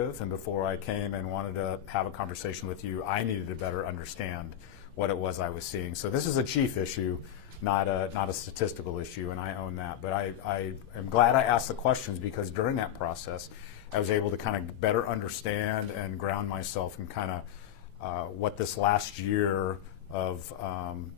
initiative, and before I came and wanted to have a conversation with you, I needed to better understand what it was I was seeing. So this is a chief issue, not a statistical issue, and I own that. But I am glad I asked the questions, because during that process, I was able to kind of better understand and ground myself in kind of what this last year of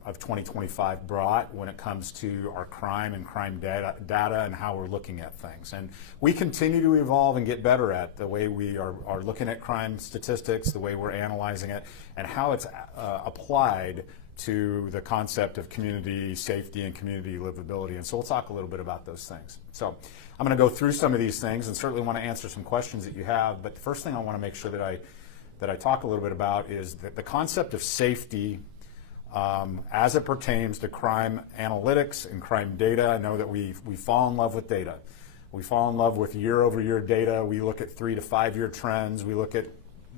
2025 brought when it comes to our crime and crime data and how we're looking at things. And we continue to evolve and get better at the way we are looking at crime statistics, the way we're analyzing it, and how it's applied to the concept of community safety and community livability. And so we'll talk a little bit about those things. So I'm going to go through some of these things and certainly want to answer some questions that you have. But the first thing I want to make sure that I talk a little bit about is that the concept of safety as it pertains to crime analytics and crime data. I know that we fall in love with data. We fall in love with year-over-year data. We look at 3 to 5 year trends. We look at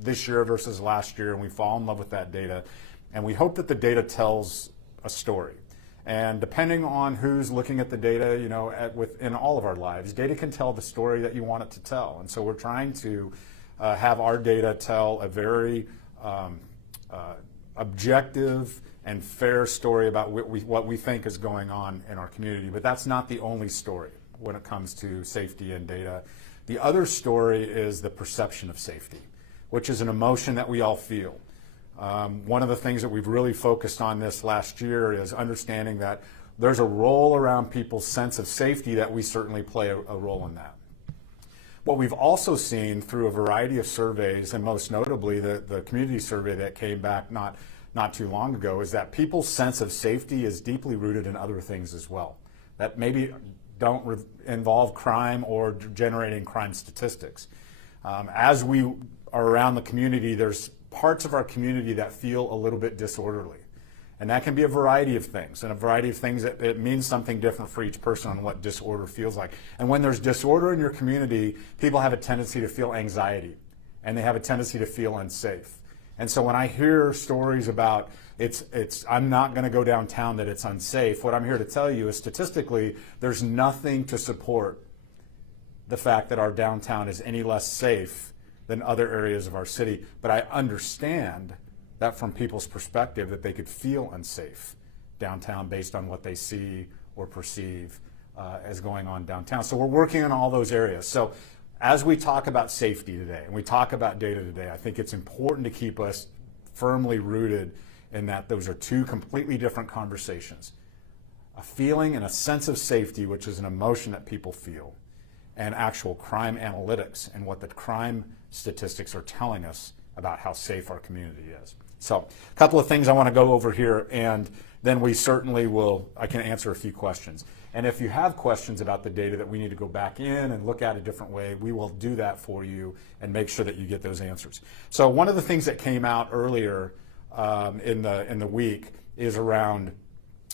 this year versus last year, and we fall in love with that data. And we hope that the data tells a story. And depending on who's looking at the data, you know, within all of our lives, data can tell the story that you want it to tell. And so we're trying to have our data tell a very objective and fair story about what we think is going on in our community. But that's not the only story when it comes to safety and data. The other story is the perception of safety, which is an emotion that we all feel. One of the things that we've really focused on this last year is understanding that there's a role around people's sense of safety that we certainly play a role in that. What we've also seen through a variety of surveys, and most notably the community survey that came back not too long ago, is that people's sense of safety is deeply rooted in other things as well, that maybe don't involve crime or generating crime statistics. As we are around the community, there's parts of our community that feel a little bit disorderly. And that can be a variety of things, and a variety of things that it means something different for each person on what disorder feels like. And when there's disorder in your community, people have a tendency to feel anxiety, and they have a tendency to feel unsafe. And so when I hear stories about I'm not going to go downtown, that it's unsafe, what I'm here to tell you is statistically, there's nothing to support the fact that our downtown is any less safe than other areas of our city. But I understand that from people's perspective, that they could feel unsafe downtown based on what they see or perceive as going on downtown. So we're working on all those areas. So as we talk about safety today and we talk about data today, I think it's important to keep us firmly rooted in that those are two completely different conversations. A feeling and a sense of safety, which is an emotion that people feel, and actual crime analytics and what the crime statistics are telling us about how safe our community is. So a couple of things I want to go over here, and then we certainly I can answer a few questions. And if you have questions about the data that we need to go back in and look at a different way, we will do that for you and make sure that you get those answers. So one of the things that came out earlier in the week is around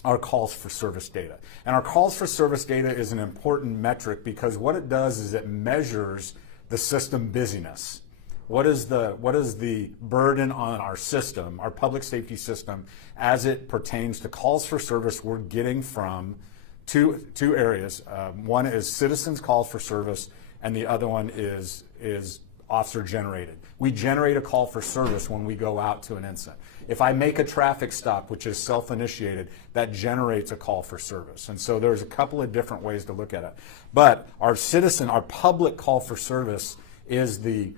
our calls for service data. And our calls for service data is an important metric because what it does is it measures the system busyness. What is the burden on our system, our public safety system, as it pertains to calls for service we're getting from two areas. One is citizens' calls for service, and the other one is officer generated. We generate a call for service when we go out to an incident. If I make a traffic stop, which is self-initiated, that generates a call for service. And so there's a couple of different ways to look at it. But our public call for service is the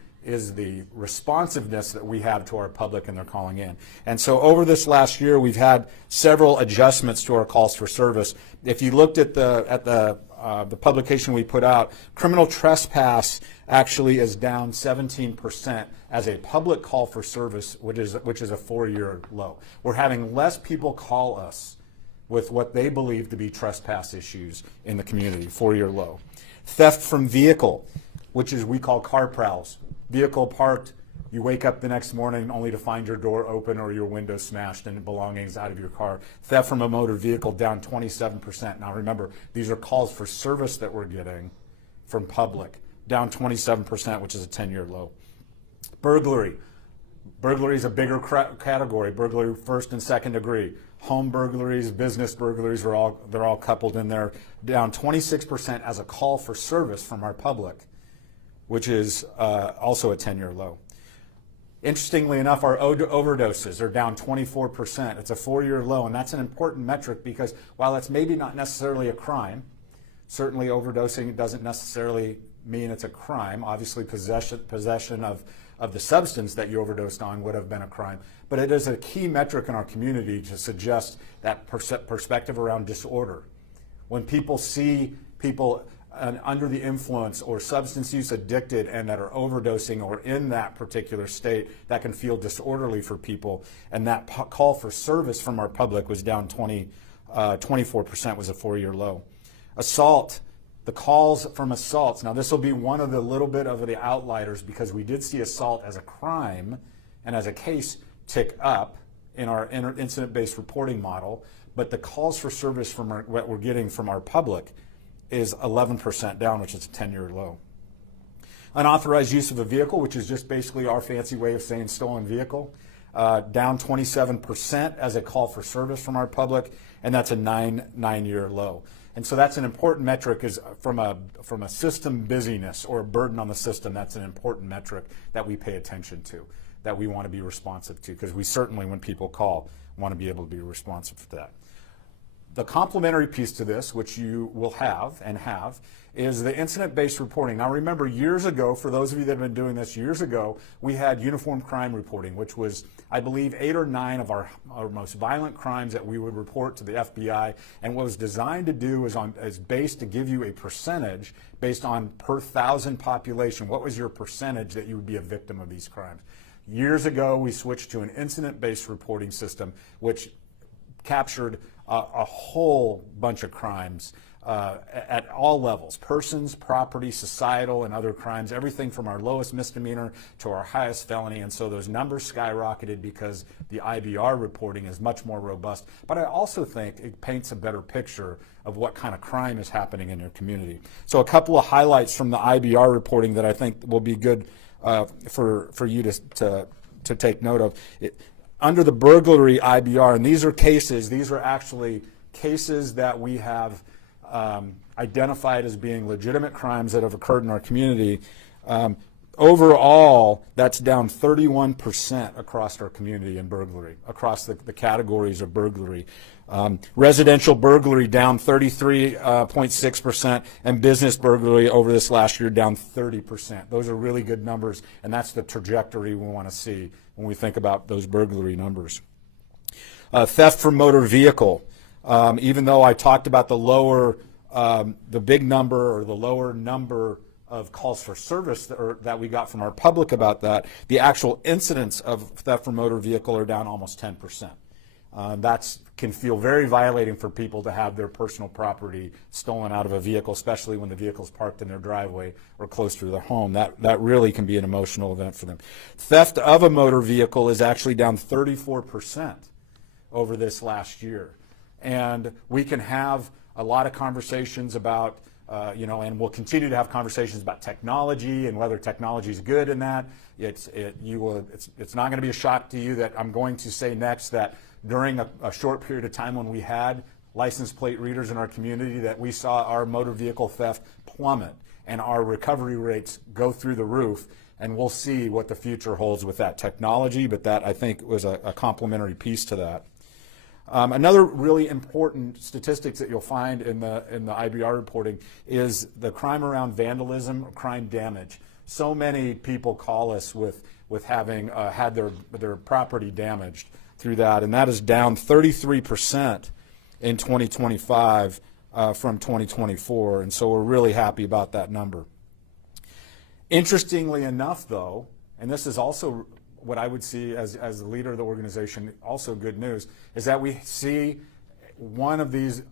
responsiveness that we have to our public and they're calling in. And so over this last year, we've had several adjustments to our calls for service. If you looked at the publication we put out, criminal trespass actually is down 17% as a public call for service, which is a 4-year low. We're having less people call us with what they believe to be trespass issues in the community, 4-year low. Theft from vehicle, which is we call car prowls. Vehicle parked, you wake up the next morning only to find your door open or your window smashed and belongings out of your car. Theft from a motor vehicle down 27%. Now remember, these are calls for service that we're getting from public, down 27%, which is a 10-year low. Burglary. Burglary is a bigger category. Burglary first and second degree. Home burglaries, business burglaries, they're all coupled in there. Down 26% as a call for service from our public, which is also a 10-year low. Interestingly enough, our overdoses are down 24%. It's a 4-year low, and that's an important metric because while it's maybe not necessarily a crime, certainly overdosing doesn't necessarily mean it's a crime. Obviously, possession of the substance that you overdosed on would have been a crime. But it is a key metric in our community to suggest that perspective around disorder. When people see people under the influence or substance use addicted and that are overdosing or in that particular state, that can feel disorderly for people. And that call for service from our public was down 24%, was a 4-year low. Assault, the calls from assaults. Now this will be one of the little bit of the outliers because we did see assault as a crime and as a case tick up in our incident-based reporting model, but the calls for service from what we're getting from our public is 11% down, which is a 10-year low. Unauthorized use of a vehicle, which is just basically our fancy way of saying stolen vehicle, down 27% as a call for service from our public, and that's a nine-year low. And so that's an important metric, is from a system busyness or a burden on the system. That's an important metric that we pay attention to, that we want to be responsive to, because we certainly, when people call, want to be able to be responsive to that. The complementary piece to this, which you will have, is the incident-based reporting. Now remember, years ago, for those of you that have been doing this years ago, we had uniform crime reporting, which was, I believe, 8 or 9 of our most violent crimes that we would report to the FBI. And what it was designed to do is based to give you a percentage based on per 1,000 population. What was your percentage that you would be a victim of these crimes? Years ago, we switched to an incident-based reporting system, which captured a whole bunch of crimes at all levels: persons, property, societal, and other crimes, everything from our lowest misdemeanor to our highest felony. And so those numbers skyrocketed because the IBR reporting is much more robust. But I also think it paints a better picture of what kind of crime is happening in your community. So a couple of highlights from the IBR reporting that I think will be good for you to take note of. Under the burglary IBR, and these are actually cases that we have identified as being legitimate crimes that have occurred in our community. Overall, that's down 31% across our community in burglary, across the categories of burglary. Residential burglary down 33.6%, and business burglary over this last year down 30%. Those are really good numbers, and that's the trajectory we want to see when we think about those burglary numbers. Theft from motor vehicle. Even though I talked about the big number or the lower number of calls for service that we got from our public about that, the actual incidents of theft from motor vehicle are down almost 10%. That can feel very violating for people to have their personal property stolen out of a vehicle, especially when the vehicle's parked in their driveway or close to their home. That really can be an emotional event for them. Theft of a motor vehicle is actually down 34% over this last year. And we can have a lot of conversations about, and we'll continue to have conversations about technology and whether technology is good in that. It's not going to be a shock to you that I'm going to say next that during a short period of time when we had license plate readers in our community, that we saw our motor vehicle theft plummet and our recovery rates go through the roof. And we'll see what the future holds with that technology, but that, I think, was a complementary piece to that. Another really important statistics that you'll find in the IBR reporting is the crime around vandalism or crime damage. So many people call us with having had their property damaged through that, and that is down 33% in 2025 from 2024, and so we're really happy about that number. Interestingly enough, though, and this is also what I would see as the leader of the organization, also good news, is that we see one of these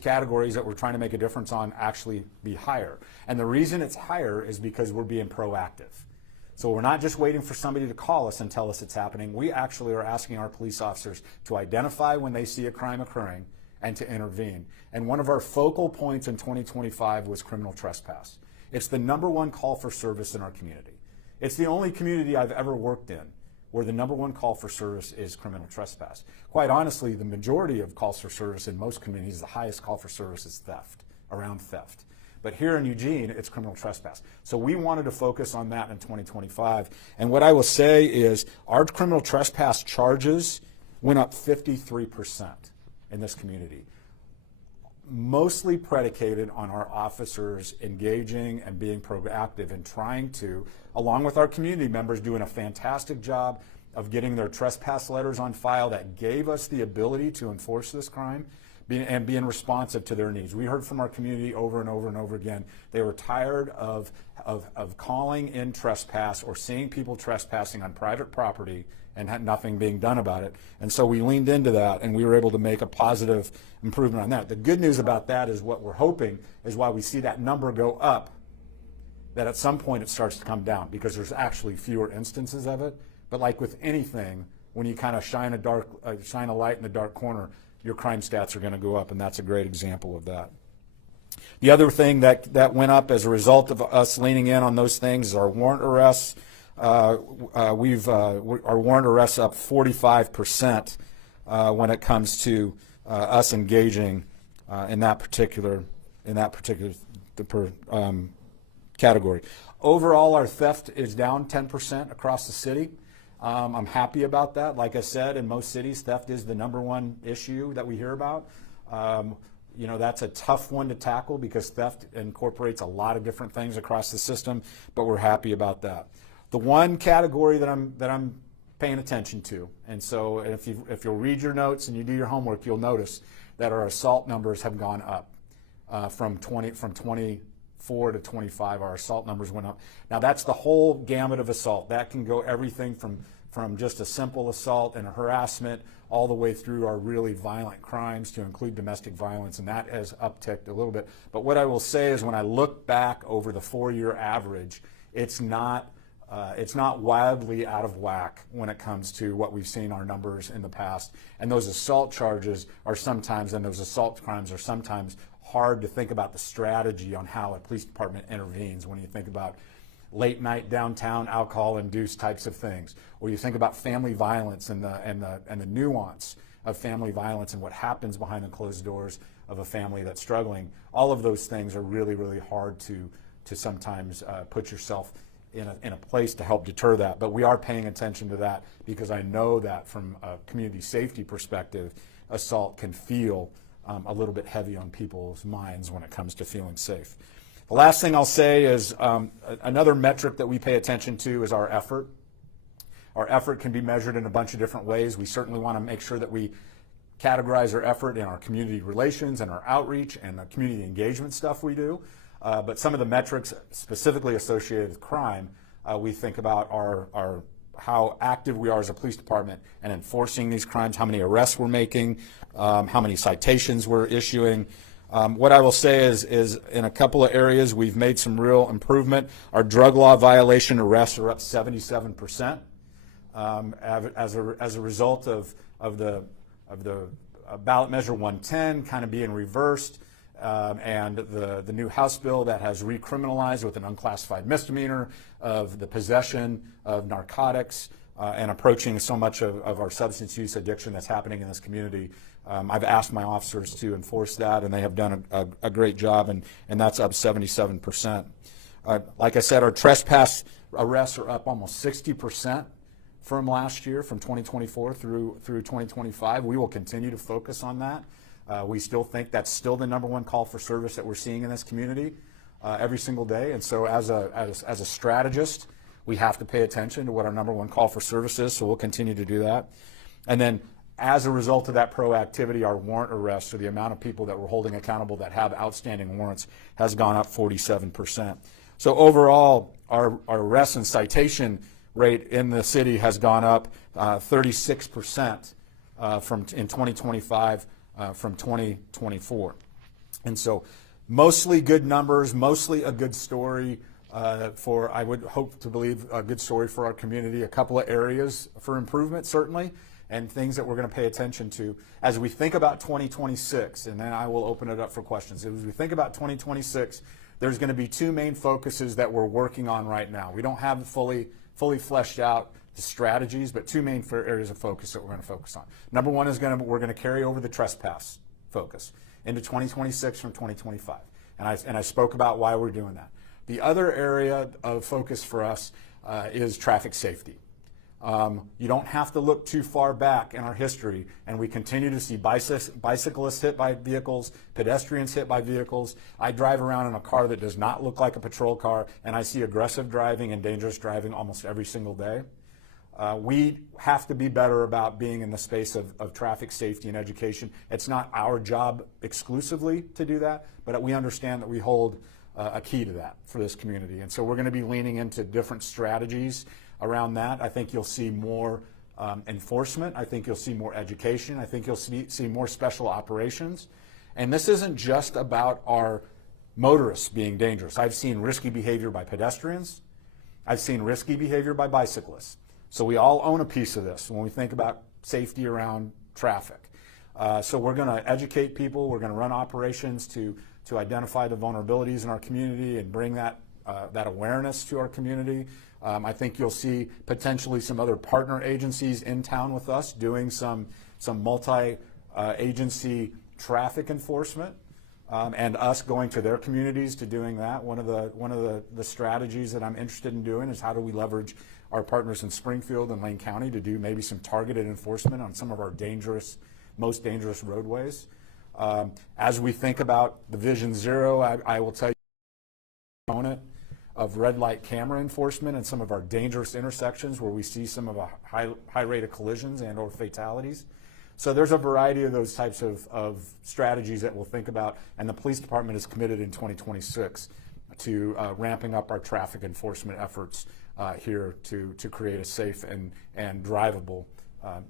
categories that we're trying to make a difference on actually be higher. And the reason it's higher is because we're being proactive. So we're not just waiting for somebody to call us and tell us it's happening. We actually are asking our police officers to identify when they see a crime occurring and to intervene. And one of our focal points in 2025 was criminal trespass. It's the #1 call for service in our community. It's the only community I've ever worked in where the #1 call for service is criminal trespass. Quite honestly, the majority of calls for service in most communities, the highest call for service is theft, around theft. But here in Eugene, it's criminal trespass. So we wanted to focus on that in 2025. And what I will say is our criminal trespass charges went up 53% in this community, mostly predicated on our officers engaging and being proactive and trying to, along with our community members, doing a fantastic job of getting their trespass letters on file that gave us the ability to enforce this crime and being responsive to their needs. We heard from our community over and over and over again. They were tired of calling in trespass or seeing people trespassing on private property and had nothing being done about it. And so we leaned into that, and we were able to make a positive improvement on that. The good news about that is what we're hoping is while we see that number go up, that at some point it starts to come down because there's actually fewer instances of it. But like with anything, when you kind of shine a light in a dark corner, your crime stats are going to go up, and that's a great example of that. The other thing that went up as a result of us leaning in on those things is our warrant arrests. Our warrant arrests up 45% when it comes to us engaging in that particular category. Overall, our theft is down 10% across the city. I'm happy about that. Like I said, in most cities, theft is the #1 issue that we hear about. You know, that's a tough one to tackle because theft incorporates a lot of different things across the system, but we're happy about that. The one category that I'm paying attention to, and so if you'll read your notes and you do your homework, you'll notice that our assault numbers have gone up from 24 to 25. Our assault numbers went up. Now that's the whole gamut of assault. That can go everything from just a simple assault and a harassment all the way through our really violent crimes to include domestic violence, and that has upticked a little bit. But what I will say is when I look back over the 4-year average, it's not wildly out of whack when it comes to what we've seen our numbers in the past. And those assault charges are sometimes, and those assault crimes are sometimes hard to think about the strategy on how a police department intervenes when you think about late night downtown alcohol-induced types of things, or you think about family violence and the nuance of family violence and what happens behind the closed doors of a family that's struggling. All of those things are really, really hard to sometimes put yourself in a place to help deter that. But we are paying attention to that because I know that from a community safety perspective, assault can feel a little bit heavy on people's minds when it comes to feeling safe. The last thing I'll say is another metric that we pay attention to is our effort. Our effort can be measured in a bunch of different ways. We certainly want to make sure that we categorize our effort in our community relations and our outreach and the community engagement stuff we do. But some of the metrics specifically associated with crime, we think about our how active we are as a police department in enforcing these crimes, how many arrests we're making, how many citations we're issuing. What I will say is in a couple of areas we've made some real improvement. Our drug law violation arrests are up 77% as a result of the ballot measure 110 kind of being reversed. And the new House bill that has recriminalized with an unclassified misdemeanor of the possession of narcotics and approaching so much of our substance use addiction that's happening in this community. I've asked my officers to enforce that, and they have done a great job, and that's up 77%. Like I said, our trespass arrests are up almost 60% from last year, from 2024 through 2025. We will continue to focus on that. We still think that's still the #1 call for service that we're seeing in this community every single day. And so as a strategist, we have to pay attention to what our #1 call for service is, so we'll continue to do that. And then as a result of that proactivity, our warrant arrests, or the amount of people that we're holding accountable that have outstanding warrants, has gone up 47%. So overall, our arrest and citation rate in the city has gone up 36% in 2025 from 2024. And so mostly good numbers, mostly a good story I would hope to believe, a good story for our community. A couple of areas for improvement, certainly, and things that we're going to pay attention to as we think about 2026, and then I will open it up for questions. As we think about 2026, there's going to be two main focuses that we're working on right now. We don't have fully fleshed out the strategies, but two main areas of focus that we're going to focus on. #1 is we're going to carry over the trespass focus into 2026 from 2025. And I spoke about why we're doing that. The other area of focus for us is traffic safety. You don't have to look too far back in our history, and we continue to see bicyclists hit by vehicles, pedestrians hit by vehicles. I drive around in a car that does not look like a patrol car, and I see aggressive driving and dangerous driving almost every single day. We have to be better about being in the space of traffic safety and education. It's not our job exclusively to do that, but we understand that we hold a key to that for this community. And so we're going to be leaning into different strategies around that. I think you'll see more enforcement. I think you'll see more education. I think you'll see more special operations. And this isn't just about our motorists being dangerous. I've seen risky behavior by pedestrians. I've seen risky behavior by bicyclists. So we all own a piece of this when we think about safety around traffic. So we're going to educate people. We're going to run operations to identify the vulnerabilities in our community and bring that awareness to our community. I think you'll see potentially some other partner agencies in town with us doing some multi-agency traffic enforcement, and us going to their communities to doing that. One of the strategies that I'm interested in doing is how do we leverage our partners in Springfield and Lane County to do maybe some targeted enforcement on some of our most dangerous roadways. As we think about the Vision Zero, I will tell you the component of red light camera enforcement in some of our dangerous intersections where we see some of a high rate of collisions and or fatalities. So there's a variety of those types of strategies that we'll think about, and the police department is committed in 2026 to ramping up our traffic enforcement efforts here to create a safe and drivable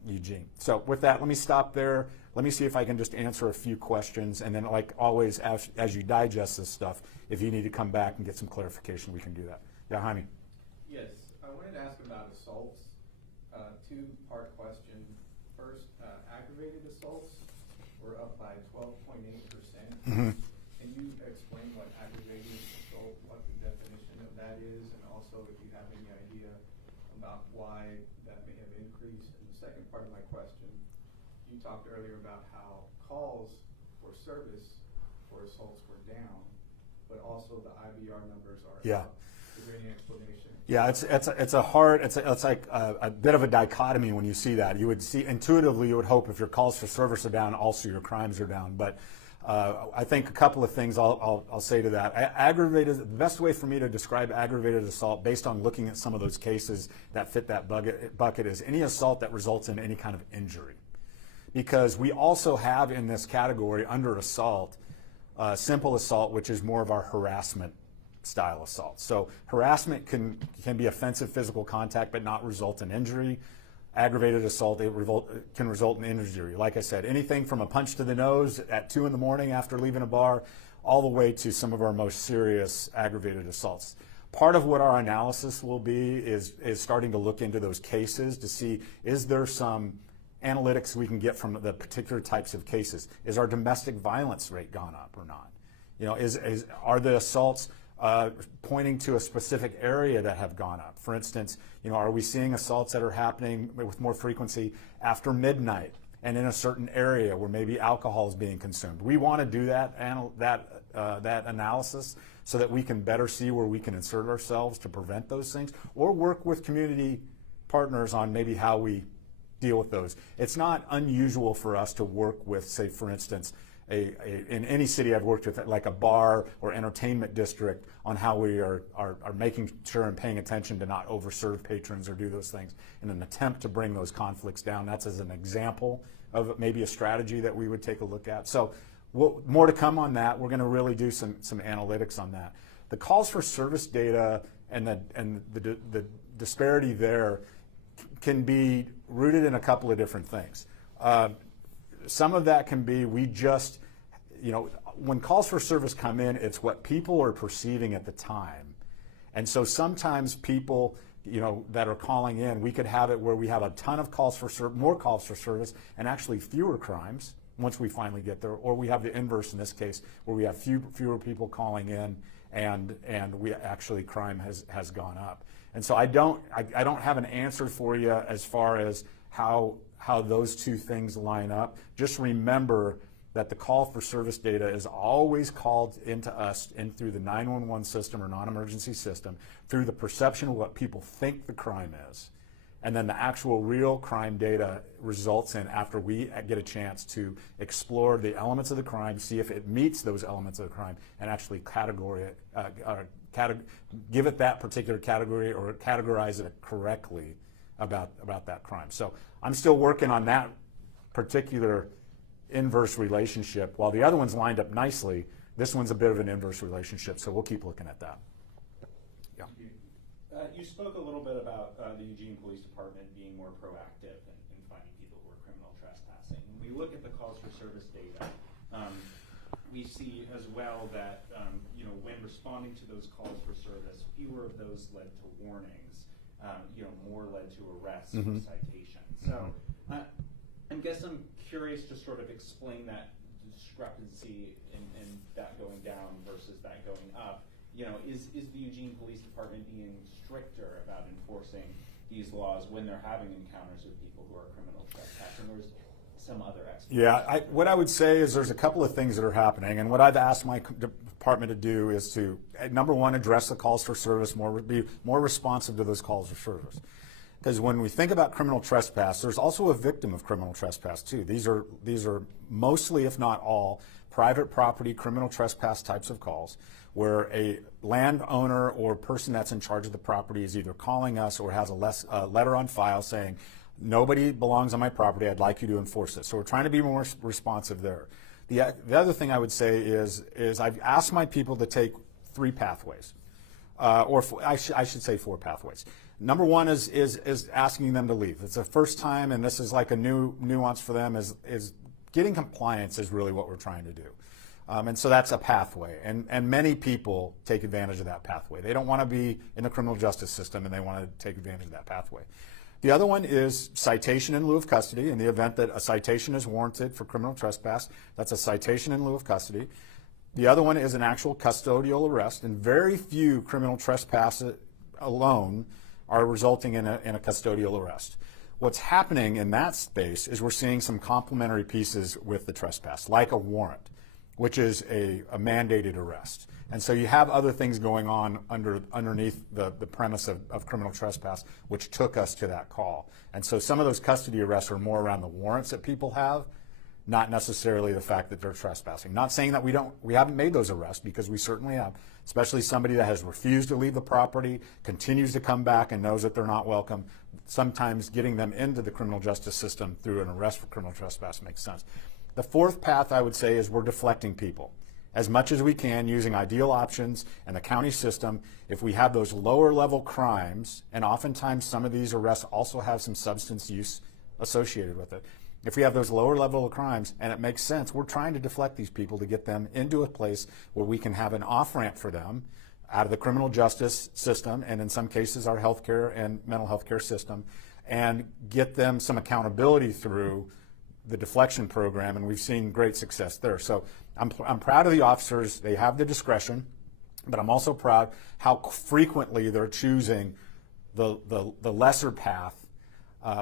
Eugene. So with that, let me stop there. Let me see if I can just answer a few questions, and then like always, as you digest this stuff, if you need to come back and get some clarification, we can do that. Yeah, Jaime. Yes, I wanted to ask about assaults. Two-part question. First, aggravated assaults were up by 12.8%. Mm-hmm. Can you explain what aggravated assault, what the definition of that is, and also if you have any idea about why that may have increased? And the second part of my question, you talked earlier about how calls for service for assaults were down, but also the IBR numbers are up. Is there any explanation? Yeah, it's like a bit of a dichotomy when you see that. You would see intuitively, you would hope if your calls for service are down, also your crimes are down. But I think a couple of things I'll say to that. The best way for me to describe aggravated assault, based on looking at some of those cases that fit that bucket, is any assault that results in any kind of injury. Because we also have in this category under assault, simple assault, which is more of our harassment style assault. So harassment can be offensive physical contact but not result in injury. Aggravated assault can result in injury. Like I said, anything from a punch to the nose at 2 in the morning after leaving a bar, all the way to some of our most serious aggravated assaults. Part of what our analysis will be is starting to look into those cases to see, is there some analytics we can get from the particular types of cases? Is our domestic violence rate gone up or not? You know, are the assaults pointing to a specific area that have gone up? For instance, you know, are we seeing assaults that are happening with more frequency after midnight and in a certain area where maybe alcohol is being consumed? We want to do that analysis so that we can better see where we can insert ourselves to prevent those things, or work with community partners on maybe how we deal with those. It's not unusual for us to work with, say, for instance, in any city I've worked with, like a bar or entertainment district, on how we are making sure and paying attention to not overserve patrons or do those things in an attempt to bring those conflicts down. That's as an example of maybe a strategy that we would take a look at. So more to come on that. We're going to really do some analytics on that. The calls for service data and the disparity there can be rooted in a couple of different things. Some of that can be, when calls for service come in, it's what people are perceiving at the time. And so sometimes people, that are calling in, we could have it where we have a ton of more calls for service and actually fewer crimes once we finally get there, or we have the inverse in this case, where we have fewer people calling in and we actually crime has gone up. And so I don't have an answer for you as far as how those two things line up. Just remember that the call for service data is always called into us in through the 911 system or non-emergency system through the perception of what people think the crime is. And then the actual real crime data results in, after we get a chance to explore the elements of the crime, see if it meets those elements of the crime, and actually give it that particular category or categorize it correctly about that crime. So I'm still working on that particular inverse relationship. While the other one's lined up nicely, this one's a bit of an inverse relationship, so we'll keep looking at that. Yeah. You spoke a little bit about the Eugene Police Department being more proactive in finding people who are criminal trespassing. When we look at the calls for service data, we see as well that when responding to those calls for service, fewer of those led to warnings, more led to arrests or citations. So I guess I'm curious to sort of explain that discrepancy in that going down versus that going up. Is the Eugene Police Department being stricter about enforcing these laws when they're having encounters with people who are criminal trespassing, or is some other explanation? Yeah, what I would say is there's a couple of things that are happening, and what I've asked my department to do is to, number one, address the calls for service be more responsive to those calls for service. Because when we think about criminal trespass, there's also a victim of criminal trespass too. These are mostly, if not all, private property criminal trespass types of calls, where a landowner or person that's in charge of the property is either calling us or has a letter on file saying, nobody belongs on my property, I'd like you to enforce this. So we're trying to be more responsive there. The other thing I would say is I've asked my people to take 3 pathways, I should say 4 pathways. Number one is asking them to leave. It's the first time, and this is like a new nuance for them, is getting compliance is really what we're trying to do. And so that's a pathway, and many people take advantage of that pathway. They don't want to be in the criminal justice system, and they want to take advantage of that pathway. The other one is citation in lieu of custody. In the event that a citation is warranted for criminal trespass, that's a citation in lieu of custody. The other one is an actual custodial arrest, and very few criminal trespasses alone are resulting in a custodial arrest. What's happening in that space is we're seeing some complementary pieces with the trespass, like a warrant, which is a mandated arrest. And so you have other things going on underneath the premise of criminal trespass, which took us to that call. And so some of those custody arrests are more around the warrants that people have, not necessarily the fact that they're trespassing. Not saying that we haven't made those arrests, because we certainly have, especially somebody that has refused to leave the property, continues to come back and knows that they're not welcome. Sometimes getting them into the criminal justice system through an arrest for criminal trespass makes sense. The fourth path, I would say, is we're deflecting people as much as we can using ideal options and the county system. If we have those lower level crimes, and oftentimes some of these arrests also have some substance use associated with it. If we have those lower level of crimes and it makes sense, we're trying to deflect these people to get them into a place where we can have an off-ramp for them out of the criminal justice system, and in some cases our healthcare and mental health care system, and get them some accountability through the deflection program, and we've seen great success there. So I'm proud of the officers. They have the discretion, but I'm also proud how frequently they're choosing the lesser path.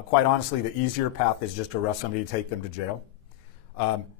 Quite honestly, the easier path is just to arrest somebody, take them to jail.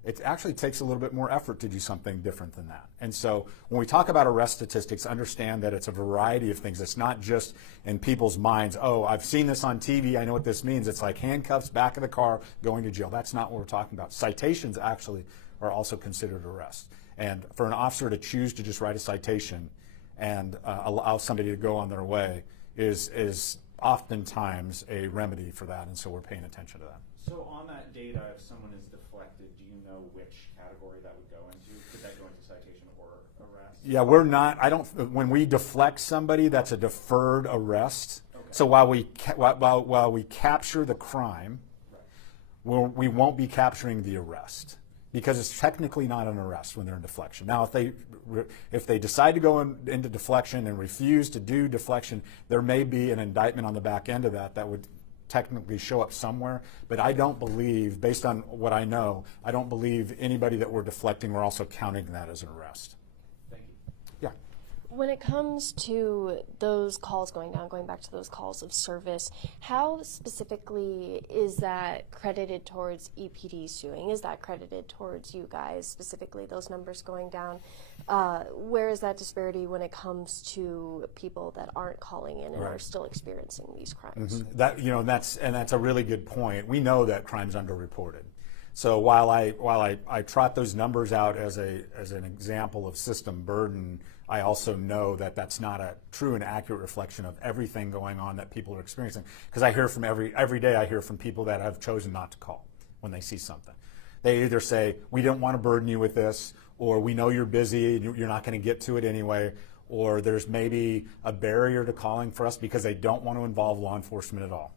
It actually takes a little bit more effort to do something different than that. And so when we talk about arrest statistics, understand that it's a variety of things. It's not just in people's minds, oh, I've seen this on TV, I know what this means. It's like handcuffs, back of the car, going to jail. That's not what we're talking about. Citations actually are also considered arrests. And for an officer to choose to just write a citation and allow somebody to go on their way is oftentimes a remedy for that, and so we're paying attention to that. So on that data, if someone is deflected, do you know which category that would go into? Could that go into citation or arrest? Yeah, we're not, when we deflect somebody, that's a deferred arrest. Okay. So while we capture the crime, Right. we won't be capturing the arrest, because it's technically not an arrest when they're in deflection. Now, if they decide to go into deflection and refuse to do deflection, there may be an indictment on the back end of that would technically show up somewhere. But I don't believe, based on what I know, I don't believe anybody that we're deflecting, we're also counting that as an arrest. Thank you. Yeah. When it comes to those calls going down, going back to those calls of service, how specifically is that credited towards EPD suing? Is that credited towards you guys, specifically those numbers going down? Where is that disparity when it comes to people that aren't calling in and are still experiencing these crimes? That's a really good point. We know that crime's underreported. So while I trot those numbers out as an example of system burden, I also know that that's not a true and accurate reflection of everything going on that people are experiencing. Because I hear from every day, I hear from people that have chosen not to call when they see something. They either say, we don't want to burden you with this, or we know you're busy and you're not going to get to it anyway, or there's maybe a barrier to calling for us because they don't want to involve law enforcement at all.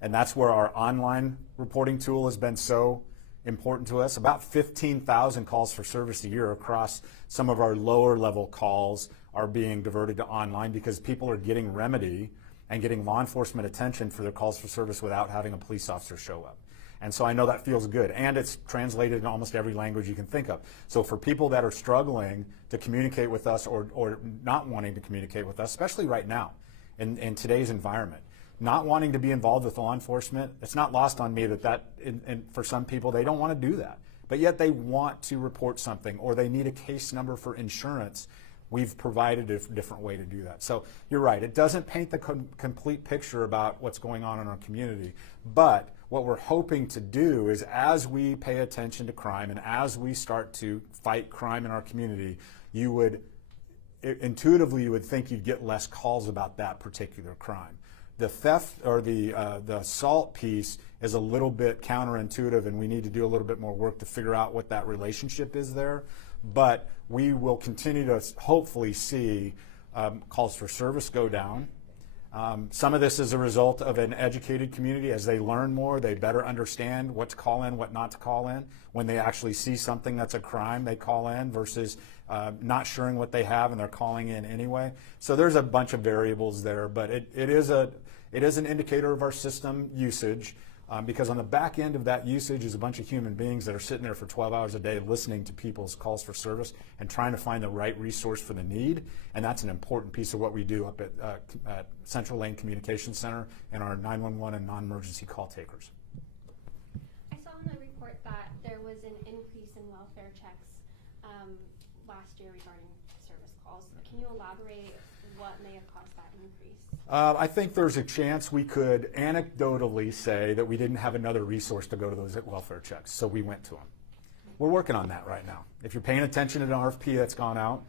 And that's where our online reporting tool has been so important to us. About 15,000 calls for service a year across some of our lower level calls are being diverted to online because people are getting remedy and getting law enforcement attention for their calls for service without having a police officer show up. And so I know that feels good, and it's translated in almost every language you can think of. So for people that are struggling to communicate with us or not wanting to communicate with us, especially right now in today's environment, not wanting to be involved with law enforcement, it's not lost on me that for some people, they don't want to do that. But yet they want to report something, or they need a case number for insurance. We've provided a different way to do that. So you're right, it doesn't paint the complete picture about what's going on in our community. But what we're hoping to do is, as we pay attention to crime and as we start to fight crime in our community, intuitively you would think you'd get less calls about that particular crime. The theft or the assault piece is a little bit counterintuitive, and we need to do a little bit more work to figure out what that relationship is there. But we will continue to hopefully see calls for service go down. Some of this is a result of an educated community. As they learn more, they better understand what to call in, what not to call in. When they actually see something that's a crime, they call in versus not sure what they have and they're calling in anyway. So there's a bunch of variables there, but it is an indicator of our system usage. Because on the back end of that usage is a bunch of human beings that are sitting there for 12 hours a day listening to people's calls for service and trying to find the right resource for the need. And that's an important piece of what we do up at Central Lane Communications Center and our 911 and non-emergency call takers. I saw in the report that there was an increase in welfare checks last year regarding service calls. Can you elaborate what may have caused that increase? I think there's a chance we could anecdotally say that we didn't have another resource to go to those welfare checks, so we went to them. We're working on that right now. If you're paying attention to an RFP that's gone out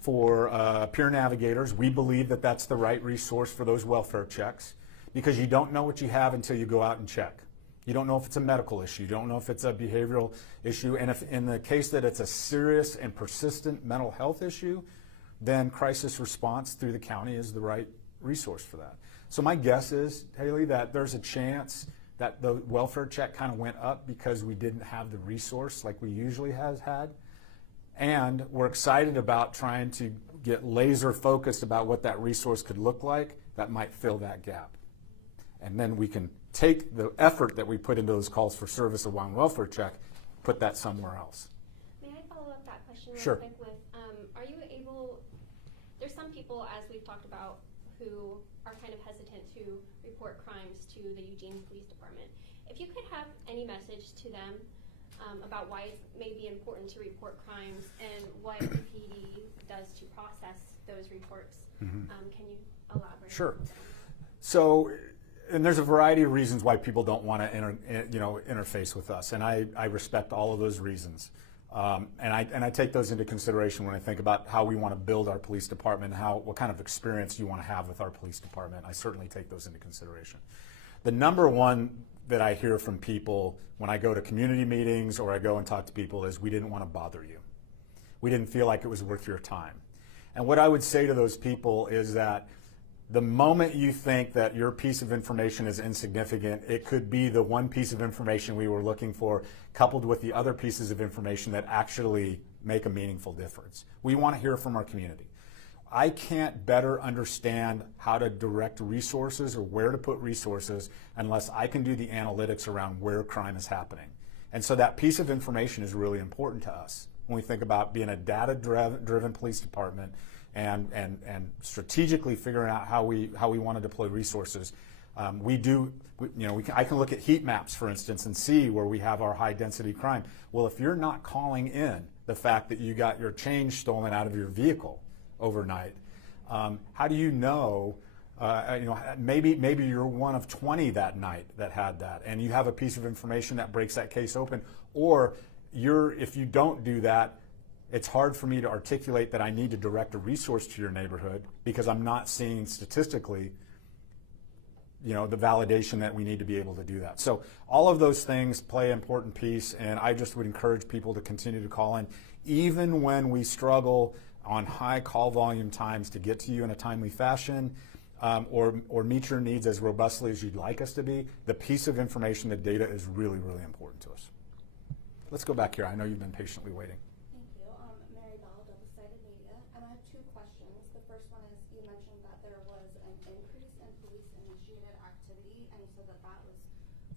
for peer navigators, we believe that that's the right resource for those welfare checks, because you don't know what you have until you go out and check. You don't know if it's a medical issue. You don't know if it's a behavioral issue. And if in the case that it's a serious and persistent mental health issue, then crisis response through the county is the right resource for that. So my guess is, Haley, that there's a chance that the welfare check kind of went up because we didn't have the resource like we usually have had. And we're excited about trying to get laser focused about what that resource could look like that might fill that gap. And then we can take the effort that we put into those calls for service of one welfare check, put that somewhere else. May I follow up that question real Sure. quick with, are you able, there's some people, as we've talked about, who are kind of hesitant to report crimes to the Eugene Police Department. If you could have any message to them about why it may be important to report crimes and what EPD does to process those reports, can you elaborate? Sure. So, and there's a variety of reasons why people don't want to interface with us, and I respect all of those reasons. And I take those into consideration when I think about how we want to build our police department, what kind of experience you want to have with our police department. I certainly take those into consideration. The number one that I hear from people when I go to community meetings or I go and talk to people is, we didn't want to bother you. We didn't feel like it was worth your time. And what I would say to those people is that the moment you think that your piece of information is insignificant, it could be the one piece of information we were looking for, coupled with the other pieces of information that actually make a meaningful difference. We want to hear from our community. I can't better understand how to direct resources or where to put resources unless I can do the analytics around where crime is happening. And so that piece of information is really important to us when we think about being a data-driven police department and strategically figuring out how we want to deploy resources. I can look at heat maps, for instance, and see where we have our high density crime. Well, if you're not calling in the fact that you got your change stolen out of your vehicle overnight, how do you know? Maybe you're one of 20 that night that had that, and you have a piece of information that breaks that case open. Or if you don't do that, it's hard for me to articulate that I need to direct a resource to your neighborhood because I'm not seeing statistically the validation that we need to be able to do that. So all of those things play an important piece, and I just would encourage people to continue to call in, even when we struggle on high call volume times to get to you in a timely fashion, or meet your needs as robustly as you'd like us to be. The piece of information, the data, is really, really important to us. Let's go back here. I know you've been patiently waiting. Thank you. Mary Bell, Double-Sided Media, and I have two questions. The first one is, you mentioned that there was an increase in police-initiated activity, and you said that that was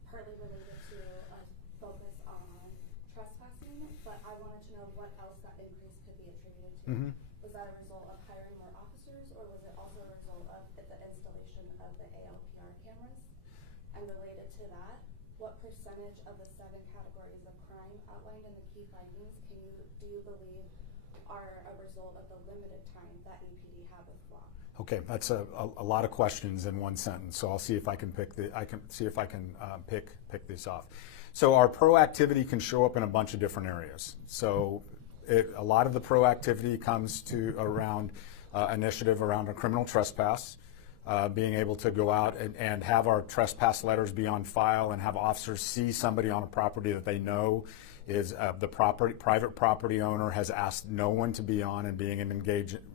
partly related to a focus on trespassing, but I wanted to know what else that increase could be attributed to. Mm-hmm. Was that a result of hiring more officers, or was it also a result of the installation of the ALPR cameras? And related to that, what percentage of the 7 categories of crime outlined in the key findings do you believe are a result of the limited time that EPD had with FLOC? Okay, that's a lot of questions in one sentence. So I'll see if I can pick this off. So our proactivity can show up in a bunch of different areas. So a lot of the proactivity comes to around initiative around a criminal trespass. Being able to go out and have our trespass letters be on file and have officers see somebody on a property that they know is the private property owner has asked no one to be on, and being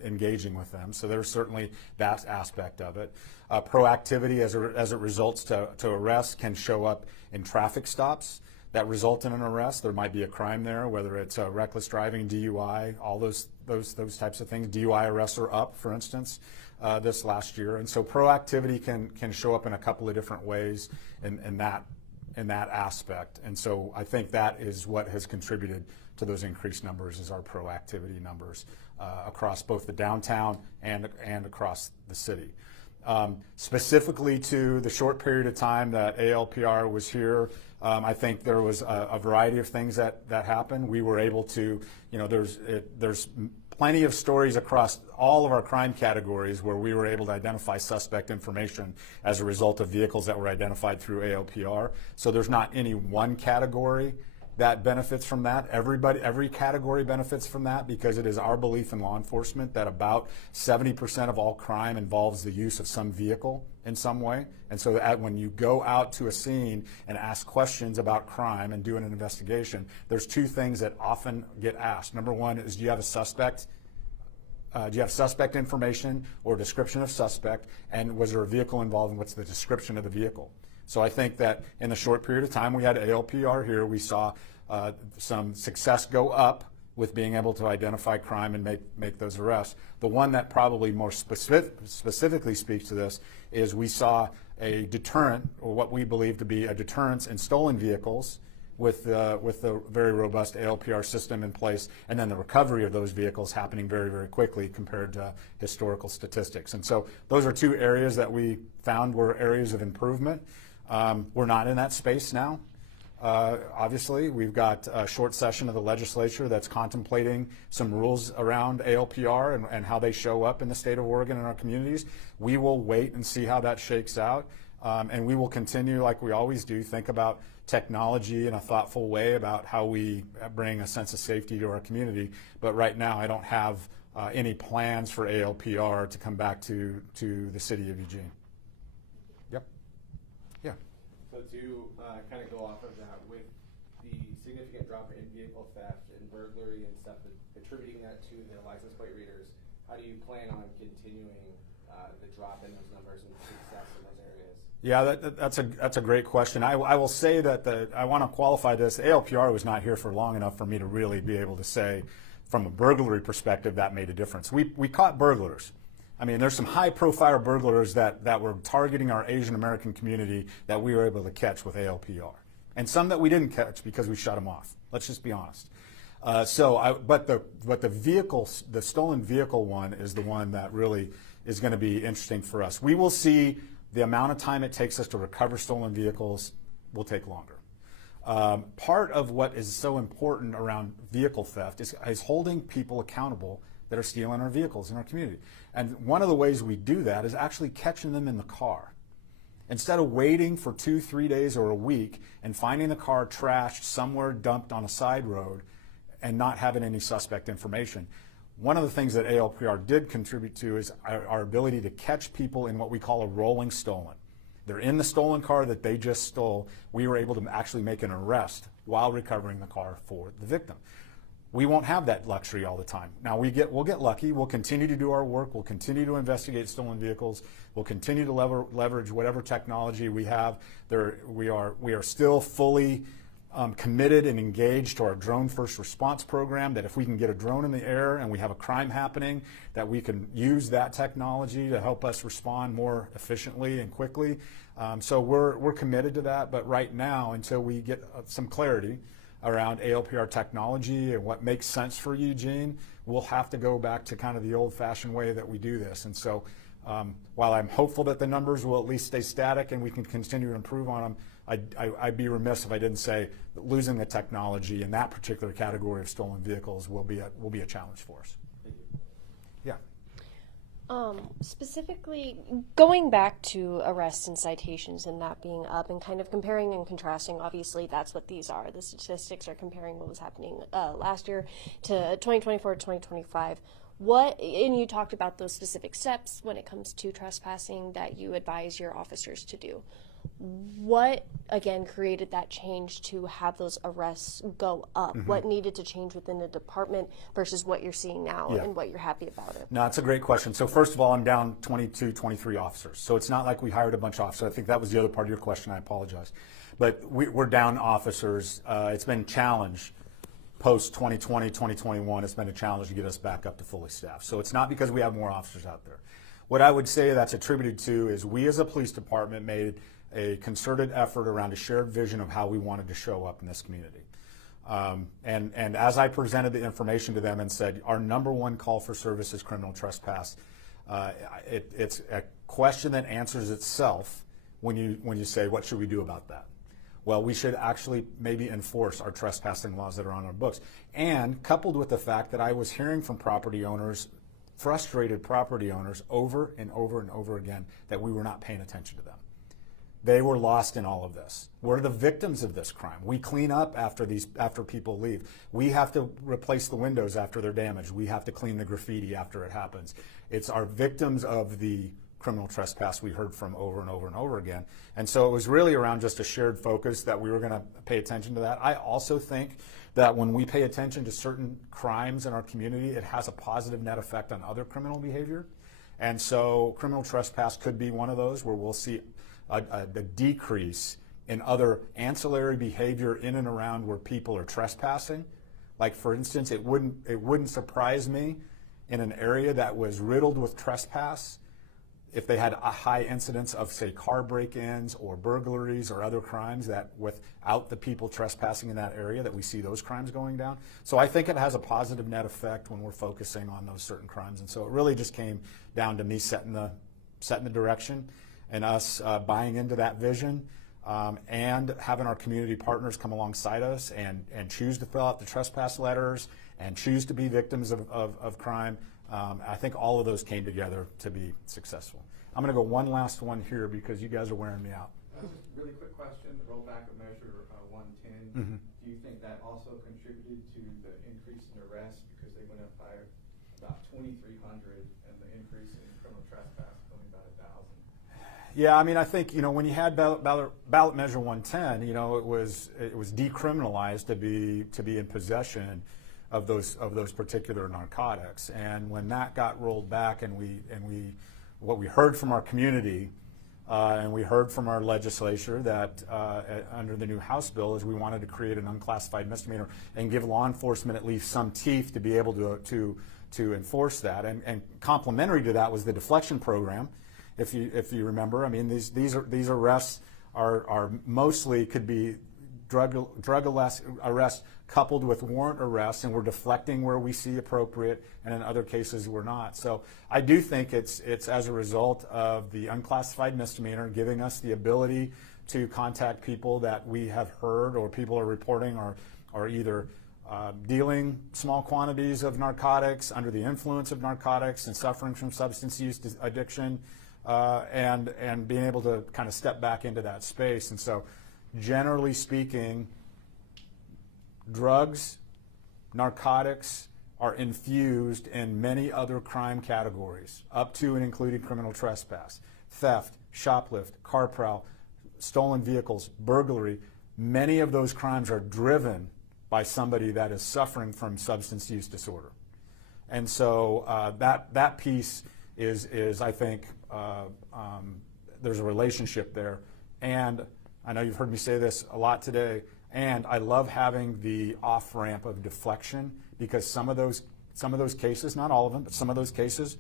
engaging with them. So there's certainly that aspect of it. Proactivity as it results to arrest can show up in traffic stops that result in an arrest. There might be a crime there, whether it's reckless driving, DUI, all those types of things. DUI arrests are up, for instance, this last year, and so proactivity can show up in a couple of different ways in that aspect. And so I think that is what has contributed to those increased numbers, is our proactivity numbers across both the downtown and across the city. Specifically to the short period of time that ALPR was here, I think there was a variety of things that happened. We were able to, there's plenty of stories across all of our crime categories where we were able to identify suspect information as a result of vehicles that were identified through ALPR. So there's not any one category that benefits from that. Every category benefits from that, because it is our belief in law enforcement that about 70% of all crime involves the use of some vehicle in some way. And so when you go out to a scene and ask questions about crime and do an investigation, there's two things that often get asked. Number one is, do you have a suspect? Do you have suspect information or description of suspect? And was there a vehicle involved, and what's the description of the vehicle? So I think that in the short period of time we had ALPR here, we saw some success go up with being able to identify crime and make those arrests. The one that probably more specifically speaks to this is we saw a deterrent, or what we believe to be a deterrence in stolen vehicles, with the very robust ALPR system in place, and then the recovery of those vehicles happening very, very quickly compared to historical statistics. And so those are two areas that we found were areas of improvement. We're not in that space now. Obviously, we've got a short session of the legislature that's contemplating some rules around ALPR and how they show up in the state of Oregon and our communities. We will wait and see how that shakes out, and we will continue, like we always do, think about technology in a thoughtful way about how we bring a sense of safety to our community. But right now, I don't have any plans for ALPR to come back to the city of Eugene. Yep. Yeah. So to kind of go off of that, with the significant drop in vehicle theft and burglary and stuff, attributing that to the license plate readers, how do you plan on continuing the drop in those numbers and success in those areas? Yeah, that's a great question. I will say that I want to qualify this. ALPR was not here for long enough for me to really be able to say, from a burglary perspective, that made a difference. We caught burglars. I mean, there's some high-profile burglars that were targeting our Asian American community that we were able to catch with ALPR, and some that we didn't catch because we shut them off. Let's just be honest. But the vehicle, the stolen vehicle one is the one that really is going to be interesting for us. We will see the amount of time it takes us to recover stolen vehicles will take longer. Part of what is so important around vehicle theft is holding people accountable that are stealing our vehicles in our community. And one of the ways we do that is actually catching them in the car. Instead of waiting for 2-3 days or a week and finding the car trashed somewhere dumped on a side road and not having any suspect information. One of the things that ALPR did contribute to is our ability to catch people in what we call a rolling stolen. They're in the stolen car that they just stole. We were able to actually make an arrest while recovering the car for the victim. We won't have that luxury all the time. Now we'll get lucky. We'll continue to do our work. We'll continue to investigate stolen vehicles. We'll continue to leverage whatever technology we have. We are still fully committed and engaged to our drone first response program, that if we can get a drone in the air and we have a crime happening, that we can use that technology to help us respond more efficiently and quickly. So we're committed to that, but right now, until we get some clarity around ALPR technology and what makes sense for Eugene, we'll have to go back to kind of the old-fashioned way that we do this. And so while I'm hopeful that the numbers will at least stay static and we can continue to improve on them, I'd be remiss if I didn't say that losing the technology in that particular category of stolen vehicles will be a challenge for us. Yeah. Specifically, going back to arrests and citations and that being up and kind of comparing and contrasting, obviously that's what these are. The statistics are comparing what was happening last year to 2024 to 2025. And you talked about those specific steps when it comes to trespassing that you advise your officers to do. What, again, created that change to have those arrests go up? Mm-hmm. What needed to change within the department versus what you're seeing now and what you're happy about it? No, it's a great question. So first of all, I'm down 22, 23 officers. So it's not like we hired a bunch of officers. I think that was the other part of your question. I apologize. But we're down officers. It's been a challenge post 2020, 2021. It's been a challenge to get us back up to fully staffed. So it's not because we have more officers out there. What I would say that's attributed to is we as a police department made a concerted effort around a shared vision of how we wanted to show up in this community. And as I presented the information to them and said, our number one call for service is criminal trespass, it's a question that answers itself when you say, what should we do about that? Well, we should actually maybe enforce our trespassing laws that are on our books. And coupled with the fact that I was hearing from property owners, frustrated property owners, over and over and over again, that we were not paying attention to them. They were lost in all of this. We're the victims of this crime. We clean up after people leave. We have to replace the windows after they're damaged. We have to clean the graffiti after it happens. It's our victims of the criminal trespass we heard from over and over and over again. And so it was really around just a shared focus that we were going to pay attention to that. I also think that when we pay attention to certain crimes in our community, it has a positive net effect on other criminal behavior. And so criminal trespass could be one of those where we'll see a decrease in other ancillary behavior in and around where people are trespassing. Like, for instance, it wouldn't surprise me in an area that was riddled with trespass if they had a high incidence of, say, car break-ins or burglaries or other crimes, that without the people trespassing in that area, that we see those crimes going down. So I think it has a positive net effect when we're focusing on those certain crimes. And so it really just came down to me setting the direction, and us buying into that vision, and having our community partners come alongside us and choose to fill out the trespass letters and choose to be victims of crime. I think all of those came together to be successful. I'm going to go one last one here because you guys are wearing me out. Just a really quick question. The rollback of Measure 110, Mm-hmm. do you think that also contributed to the increase in arrests because they went up by about 2,300 and the increase in criminal trespass only about 1,000? Yeah, I mean, I think, when you had ballot Measure 110, it was decriminalized to be in possession of those particular narcotics. And when that got rolled back, and what we heard from our community, and we heard from our legislature that under the new House bill is we wanted to create an unclassified misdemeanor and give law enforcement at least some teeth to be able to enforce that. And complementary to that was the deflection program. If you remember, I mean, these arrests are mostly could be drug arrest coupled with warrant arrest, and we're deflecting where we see appropriate, and in other cases we're not. So I do think it's as a result of the unclassified misdemeanor giving us the ability to contact people that we have heard or people are reporting are either dealing small quantities of narcotics, under the influence of narcotics, and suffering from substance use addiction, and being able to kind of step back into that space. And so, generally speaking, drugs, narcotics are infused in many other crime categories, up to and including criminal trespass, theft, shoplift, car prowl, stolen vehicles, burglary. Many of those crimes are driven by somebody that is suffering from substance use disorder. And so that piece is I think, there's a relationship there. And I know you've heard me say this a lot today, and I love having the off-ramp of deflection, because some of those cases, not all of them, but some of those cases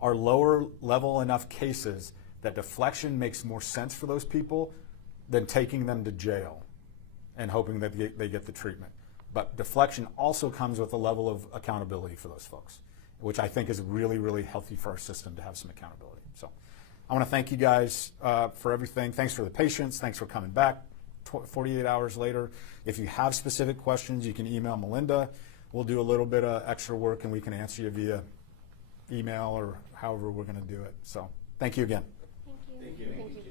are lower level enough cases that deflection makes more sense for those people than taking them to jail and hoping that they get the treatment. But deflection also comes with a level of accountability for those folks, which I think is really, really healthy for our system to have some accountability. So I want to thank you guys for everything. Thanks for the patience. Thanks for coming back 48 hours later. If you have specific questions, you can email Melinda. We'll do a little bit of extra work, and we can answer you via email or however we're going to do it. So thank you again. Thank you. Thank you. Thank you.